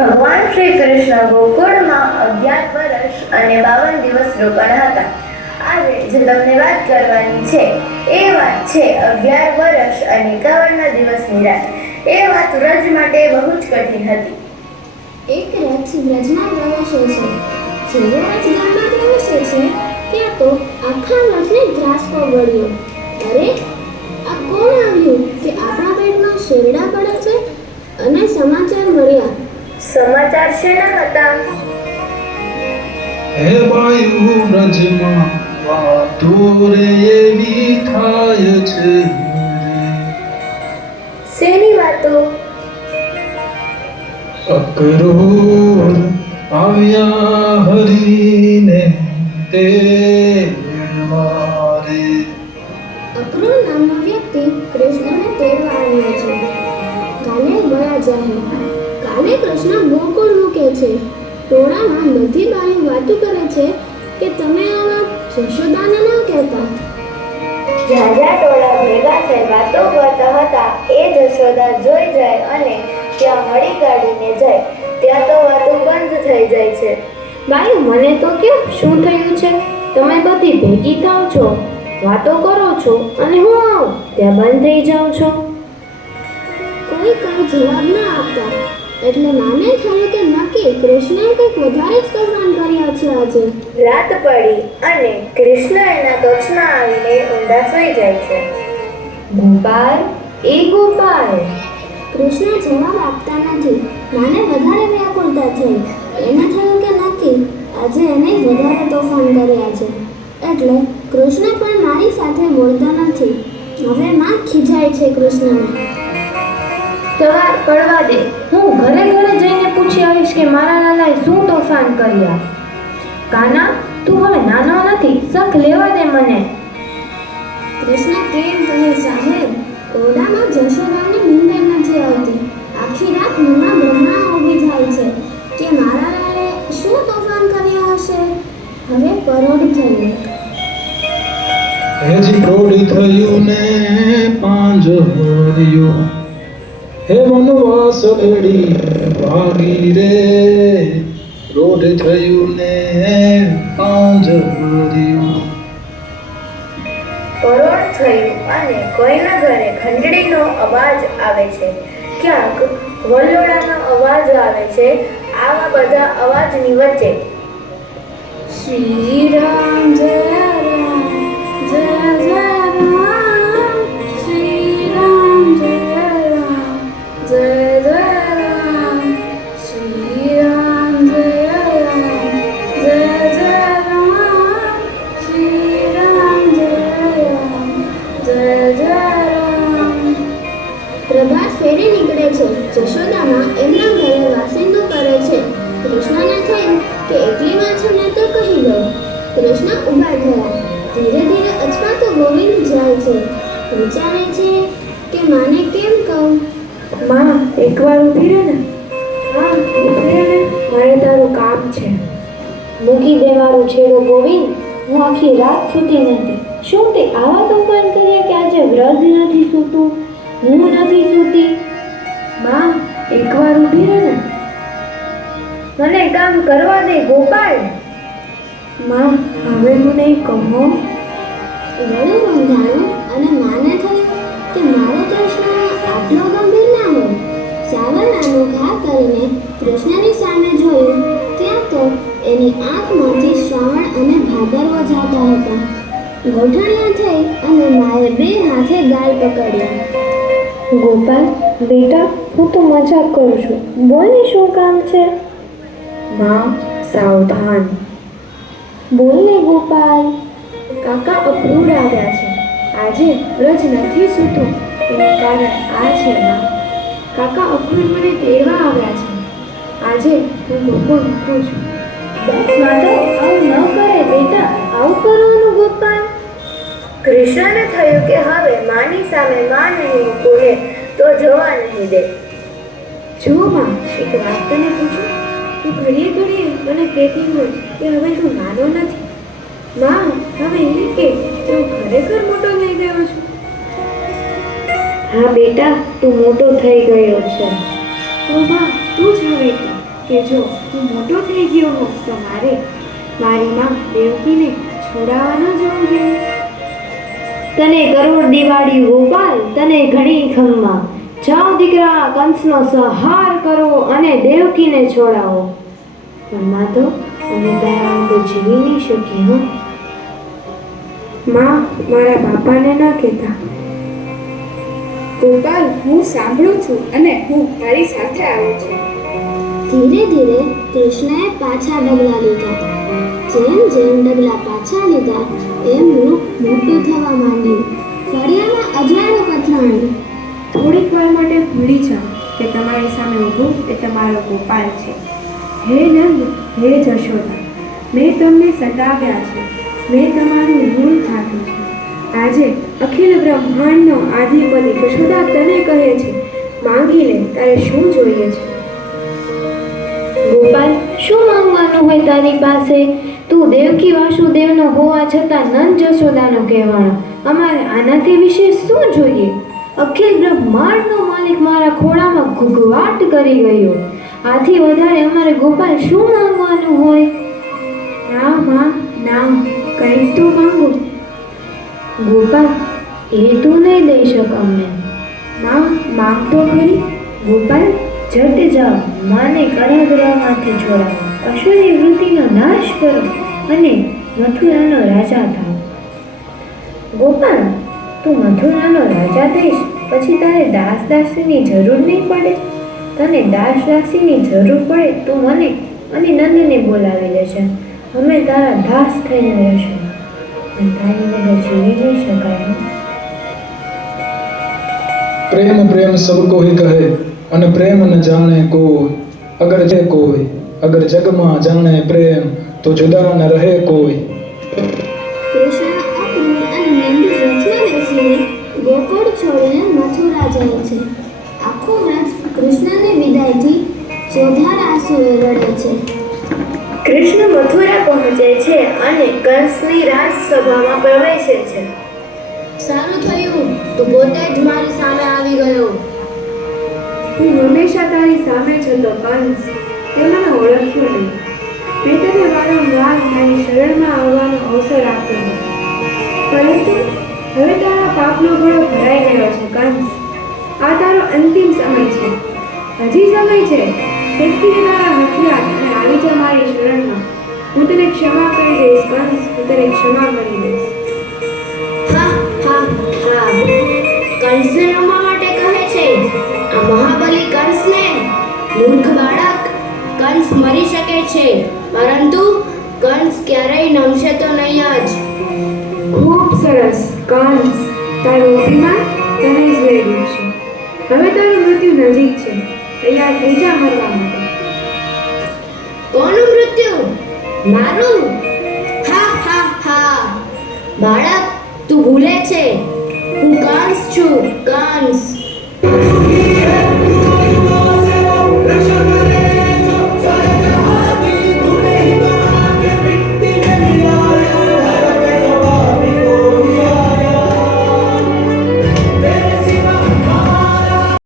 ભગવાન શ્રી કૃષ્ણ ગોકુળમાં 11 વર્ષ અને 52 દિવસ રોકાણા હતા. આજે જે તમને વાત કરવાની છે એ વાત છે 11 વર્ષ અને 51 દિવસની રાત. એ વાત વ્રજ માટે બહુ જ કઠિન હતી. એક રથ વ્રજમાં પ્રવેશે છે. જેવો રથ ગામમાં પ્રવેશે છે ત્યાં તો આખા રથને ધ્રાસકો વળ્યો. અરે, આ કોણ આવ્યું કે આપણા પેટમાં શેરડા પડે છે? અને સમાચાર મળ્યા. સમાચાર શેના હતા? હે વાયુ વ્રજમાં વાતો રે એવી થાય છે. શેની વાતો? અકરોર આવ્યા હરીને તે મારે. અક્રૂર નામનો વ્યક્તિ કૃષ્ણને તેડવા આવ્યો છે. કાલે ગયા જાહે. કાલે કૃષ્ણ ગોકુળ મૂકે છે. ટોળામાં બધી બાયું વાતો કરે છે કે તમે આ વાત જશોદાને ન કહેતા. ઝાઝા ટોળા ભેગા થઈ વાતો કરતા હતા એ જશોદા જોઈ જાય અને ત્યાં હળી કાઢીને જાય. ત્યાં તો વાતો બંધ થઈ જાય છે. બાયું, મને તો કયો શું થયું છે? તમે બધી ભેગી થાવ છો, વાતો કરો છો અને હું આવું ત્યાં બંધ થઈ જાઉં છો. કોઈ કઈ જવાબ ન આપતા એટલે માને થયું કે નક્કી કૃષ્ણએ કંઈક વધારે જ તોફાન કર્યા છે આજે. રાત પડી અને કૃષ્ણ એના કક્ષમાં આવીને ઊંડા સૂઈ જાય છે. ગોપાલ, એ ગોપાલ. કૃષ્ણ જવાબ આપતા નથી. માને વધારે વ્યાકુળતા થઈ. એને થયું કે નક્કી આજે એને વધારે તોફાન કર્યા છે એટલે કૃષ્ણ પણ મારી સાથે બોલતા નથી. હવે માં ખીજાય છે કૃષ્ણને. સવાર પડવા દે, હું ઘરે ઘરે જઈને પૂછી આવીશ કે મારા લાલાએ શું તોફાન કર્યા. કાના, તું હવે નાનો નથી, શક લેવા દે મને. કૃષ્ણ કેમ કહે સાહેબ? ઓરડામાં જશોદાને નીંદર નથી આવતી. આખી રાત મનમાં બ્રહ્મા ઊભી થાય છે કે મારા લાલે શું તોફાન કર્યા હશે. હવે પરોઢ થયું. હેજી પ્રોઢ થયું ને પાંજર્યું. હે વનવાસ લેડી ભાગી રે. પ્રોઢ થયું ને પાંજર્યું. પરોઢ થયું અને કોઈના ઘરે ઘંટડીનો અવાજ આવે છે. ક્યાંક વલ્લોળાનો અવાજ આવે છે. આવા બધા અવાજની વચ્ચે શ્રી રામ જય રામ જય જય રામ. શ્રી રામ જય રામ જય જય રામ. શ્રી રામ જય રામ જય જય રામ. શ્રી રામ જય રામ જય જય રામ. પ્રભાત ફેરી નીકળે છે. જશોદામાં એમના ઘરે વાસિંદો કરે છે. કૃષ્ણને થયું કે એકલી વાત છે ને તો કહી દઉં. કૃષ્ણ ઊભા થયા. ધીરે ધીરે અચકાતો ગોવિંદ જાય છે. વિચારે છે કે માને કેમ કહું. માં, એકવાર ઊભી રહે ને. હા, ઊભી રહે ને, મારે તારું કામ છે. મૂકી દે મારું છેડો ગોવિંદ. હું આખી રાત સૂતી નથી. શું તે આવા તોફાન કર્યા કે આજે વ્રજ નથી સૂતું, હું નથી સૂતી? માં, એકવાર ઊભી રહે ને. મને કામ કરવા દે ગોપાલ. માં, હવે મને કહો. ગળું રૂંધાયું અને માને થયું કે મારો કૃષ્ણ આટલો ગંભીર ના હોય. સાવરણાનો ઘા કરીને કૃષ્ણની સામે જોયું ત્યાં તો એની આંખમાંથી શ્રાવણ અને ભાદરવો જાતા હતા. ગોઠણિયા થઈ અને માએ બે હાથે ગાલ પકડ્યા. ગોપાલ બેટા, હું તો મજાક કરું છું. બોલ ને શું કામ છે? માં, સાવધાન. બોલ ને ગોપાલ. કાકા અક્રૂર આવ્યા છે. આજે વ્રજ નથી સૂતું એનું કારણ આ છે માં. કાકા અક્રૂર મને તેડવા આવ્યા છે. આજે હું ગોકુળ મૂકું છું. બસ માધવ, આવું ન કરે બેટા. આવું કરવાનું ગોપાલ. કૃષ્ણને થયું કે હવે માની સામે માં નહીં મૂકું તો જવા નહીં દે. જો માં, એક વાત તને પૂછું. તું ઘડીએ ઘડીએ મને કહેતી હોય કે હવે તું નાનો નથી. માં, હવે એ કે તું ખરેખર મોટો થઈ ગયો છું. હા બેટા, તું મોટો થઈ ગયો છે. તો માં, તું જ હવે કે કે જો હું મોટો થઈ ગયો હોઉં તો મારે મારી માં દેવકીને છોડાવવા ન જવું જોઈએ. તને કરોડ દિવાળી ગોપાલ, તને ઘણી ખમ્મા. જાઓ દીકરા, કંસનો સંહાર કરો અને દેવકીને છોડાવો. પણ માં તો અમે તારા અંગે જીવી નહીં શકીએ. હો માં, મારા બાપાને ન કહેતા. ગોપાલ, હું સાંભળું છું અને હું તારી સાથે આવું છું. ધીરે ધીરે કૃષ્ણએ પાછા ડગલા લીધા. જેમ જેમ ડગલા પાછા લીધા એમ વૃક્ષ મોટું થવા માંડ્યું. ફળિયામાં અજાણ્યો પથરાણું. થોડીક વાર માટે ભૂલી જાઓ કે તમારી સામે ઊભું એ તમારો ગોપાલ છે. હે નંદ, હે જશોદા, મેં તમને સતાવ્યા છે, મેં તમારું ઋણ ખાધું છે. આજે અખિલ બ્રહ્માંડનો આધિપતિ જશોદા તને કહે છે, માંગી લે, તારે શું જોઈએ છે? ગોપાલ, શું માંગવાનું હોય તારી પાસે? તું દેવકી વાસુદેવનો હોવા છતાં નંદ જશોદાનો કહેવાનો. અમારે આનાથી વિશેષ શું જોઈએ? અખિલ બ્રહ્માંડનો માલિક મારા ખોળામાં ઘૂઘવાટ કરી ગયો. આથી વધારે અમારે ગોપાલ શું માંગવાનું હોય? ના માં, ના, કંઈક તો માંગો. ગોપાલ, એ તું નહીં દઈ શક અમને. માં, માંગ તો ખરી. ગોપાલ, જટ જાઓ, માને કારાગૃહમાંથી છોડાવો, અસુરી વૃત્તિનો નાશ કરો અને મથુરાનો રાજા થાવ. ગોપાલ, તું મથુરાનો રાજા થઈશ પછી તારે દાસ દાસીની જરૂર નહીં પડે. તને દાસ દાસીની જરૂર પડે તું મને અને નંદને બોલાવી લેશે. અમે તારા દાસ થઈને રહેશું. અને તારી વગર જીવી નહીં શકાય. प्रेम प्रेम सब कोई कहे अन प्रेम न जाने कोई. अगर जे कोई अगर जग में जाने प्रेम तो जुदा न रहे कोई. કૃષ્ણ અક્રૂર અને નંદ રથમાં બેસીને ગોકુળ છોડીને મથુરા જાય છે. આખું રથ કૃષ્ણની વિદાયથી ચોધાર આંસુએ રડે છે. કૃષ્ણ મથુરા પહોંચે છે અને કંસની રાજસભામાં પ્રવેશે છે. સારું થયું, તું પોતે જ મારી સામે આવી ગયો. હું હંમેશા તારી સામે જ હતો કંસ. તે મને ઓળખ્યો નહીં. મેં તને વારંવાર તારી શરણમાં આવવાનો અવસર આપ્યો હતો. પરંતુ હવે તારા પાપનો ઘડો ભરાઈ ગયો છે કંસ. આ તારો અંતિમ સમય છે. હજી સમય છે. ફેંકી દે તારા હથિયાર અને આવી જા મારી શરણમાં. હું તને ક્ષમા કરી દઈશ કંસ, હું તને ક્ષમા કરી દઈશ. હા હા હા, કંસને રમવા માટે કહે છે. આ મહાબલી કંસને. મૂર્ખ બાળક, કંસ મરી શકે છે પરંતુ કંસ ક્યારેય નમશે તો નહીં જ. ખૂબ સરસ કંસ, તારું અભિમાન તને જ વેડ્યું છે. હવે તારું મૃત્યુ નજીક છે. તૈયાર થઈ જા મરવા માટે. કોનું મૃત્યુ? મારું? હા હા હા, બાળક તું ભૂલે છે. હું કંસ છું, કંસ.